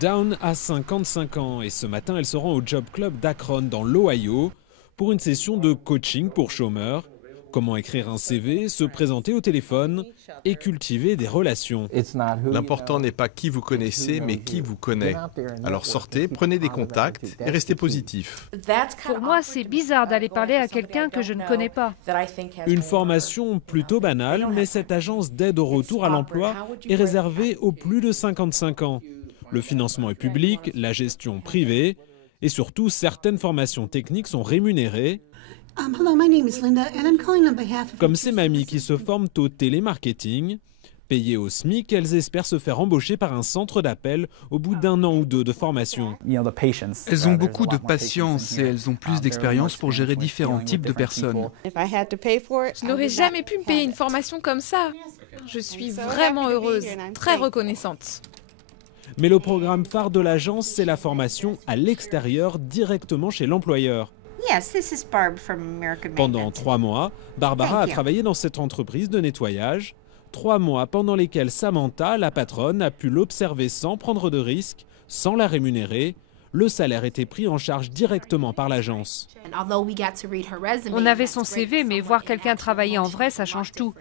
Dawn a 55 ans et ce matin, elle se rend au Job Club d'Akron dans l'Ohio pour une session de coaching pour chômeurs. Comment écrire un CV, se présenter au téléphone et cultiver des relations. L'important n'est pas qui vous connaissez, mais qui vous connaît. Alors sortez, prenez des contacts et restez positif. Pour moi, c'est bizarre d'aller parler à quelqu'un que je ne connais pas. Une formation plutôt banale, mais cette agence d'aide au retour à l'emploi est réservée aux plus de 55 ans. Le financement est public, la gestion privée et surtout certaines formations techniques sont rémunérées. Comme ces mamies qui se forment au télémarketing. Payées au SMIC, elles espèrent se faire embaucher par un centre d'appel au bout d'1 an ou 2 de formation. Elles ont beaucoup de patience et elles ont plus d'expérience pour gérer différents types de personnes. Je n'aurais jamais pu me payer une formation comme ça. Je suis vraiment heureuse, très reconnaissante. Mais le programme phare de l'agence, c'est la formation à l'extérieur, directement chez l'employeur. Pendant 3 mois, Barbara a travaillé dans cette entreprise de nettoyage. 3 mois pendant lesquels Samantha, la patronne, a pu l'observer sans prendre de risques, sans la rémunérer. Le salaire était pris en charge directement par l'agence. On avait son CV, mais voir quelqu'un travailler en vrai, ça change tout.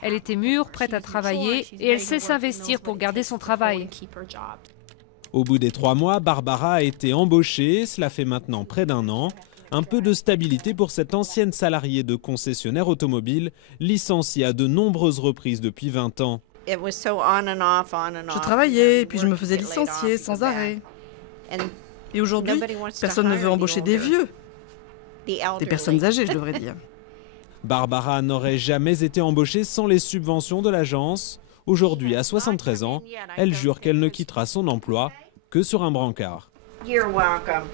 Elle était mûre, prête à travailler et elle sait s'investir pour garder son travail. Au bout des 3 mois, Barbara a été embauchée. Cela fait maintenant près d'1 an. Un peu de stabilité pour cette ancienne salariée de concessionnaire automobile, licenciée à de nombreuses reprises depuis 20 ans. Je travaillais, puis je me faisais licencier sans arrêt. Et aujourd'hui, personne ne veut embaucher des vieux. Des personnes âgées, je devrais dire. Barbara n'aurait jamais été embauchée sans les subventions de l'agence. Aujourd'hui, à 73 ans, elle jure qu'elle ne quittera son emploi que sur un brancard. You're welcome.